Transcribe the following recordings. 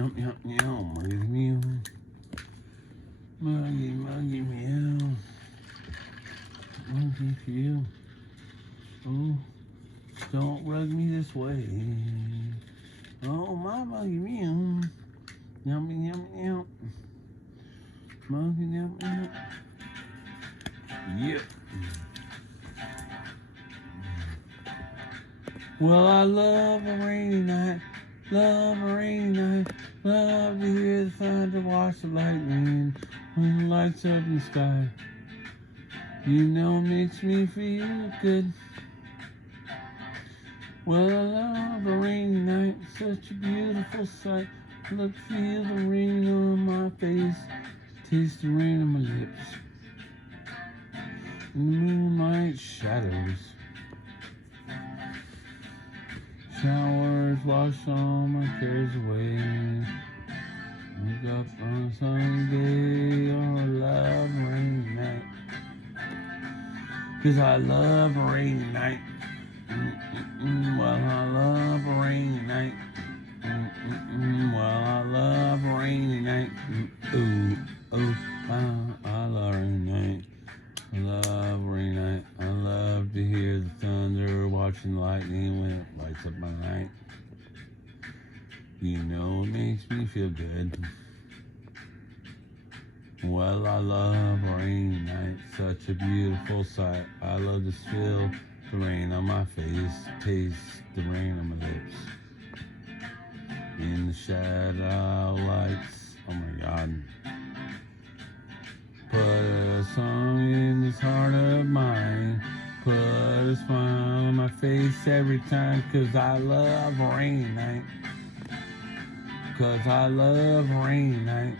Yum, yum, yum, muggy meow. Muggy meow. Muggy meow. Oh, don't rug me this way. Oh, my muggy meow. Yummy, yum, yum. Muggy, yum, yum. Yep. Well, I love a rainy night. Love a rainy night. Love to hear the thunder, watch the lightning when the lights up in the sky. You know it makes me feel good. Well, I love a rainy night, such a beautiful sight. Look, feel the rain on my face, taste the rain on my lips. In the moonlight shadows, showers wash all my cares away. Wake up on a sunny day, oh, I love a rainy night. 'Cause I love a rainy night. Well, I love a rainy night. Well, I love a rainy night. Ooh, oh, I love a rainy night. I love a rainy night. I love to hear the thunder, watching the lightning when it lights up my night. You know it makes me feel good. Well, I love a rainy night, such a beautiful sight. I love to feel the rain on my face, taste the rain on my lips. In the shadow lights, oh my God. Put a song in this heart of mine. Put a smile on my face every time, 'cause I love a rainy night. 'Cause I love a rainy night.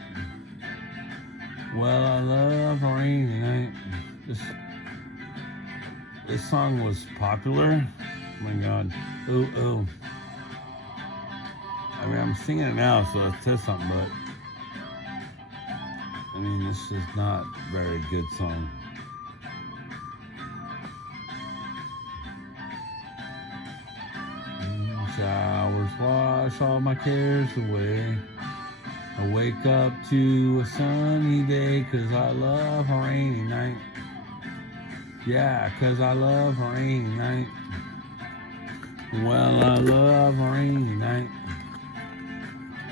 Well, I love a rainy night. This song was popular. Oh my God. Ooh, ooh. I mean, I'm singing it now, so it says something, but I mean, this is not a very good song. Showers wash all my cares away. I wake up to a sunny day, 'cause I love a rainy night. Yeah, 'cause I love a rainy night. Well, I love a rainy night.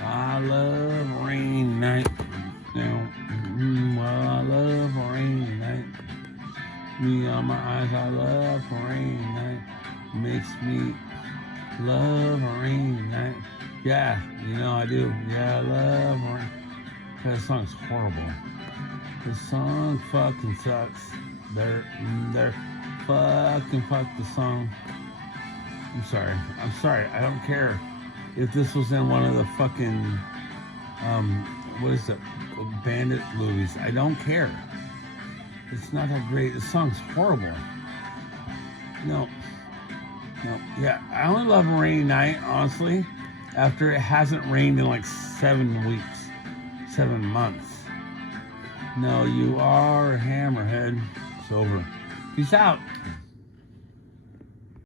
I love a rainy night. Now, well, I love a rainy night. Me on my eyes, I love a rainy night. Makes me love a rainy night. Yeah, you know I do. Yeah, I love rain. That song's horrible. This song fucking sucks. They're fucking fuck the song. I'm sorry. I don't care if this was in one of the fucking what is it? Bandit movies. I don't care. It's not that great. This song's horrible. No. Yeah, I only love a rainy night, honestly, after it hasn't rained in like 7 weeks, 7 months. No, you are a hammerhead. It's over. Peace out.